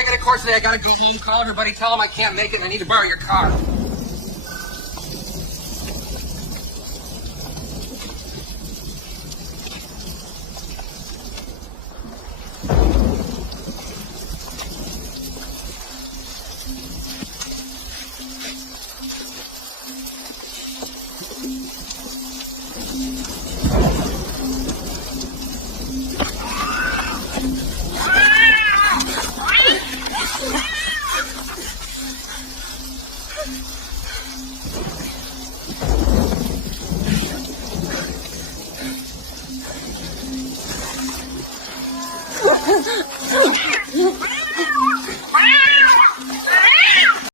taking a course today. I gotta go home. Call everybody. Tell them I can't make it and I need to borrow your car.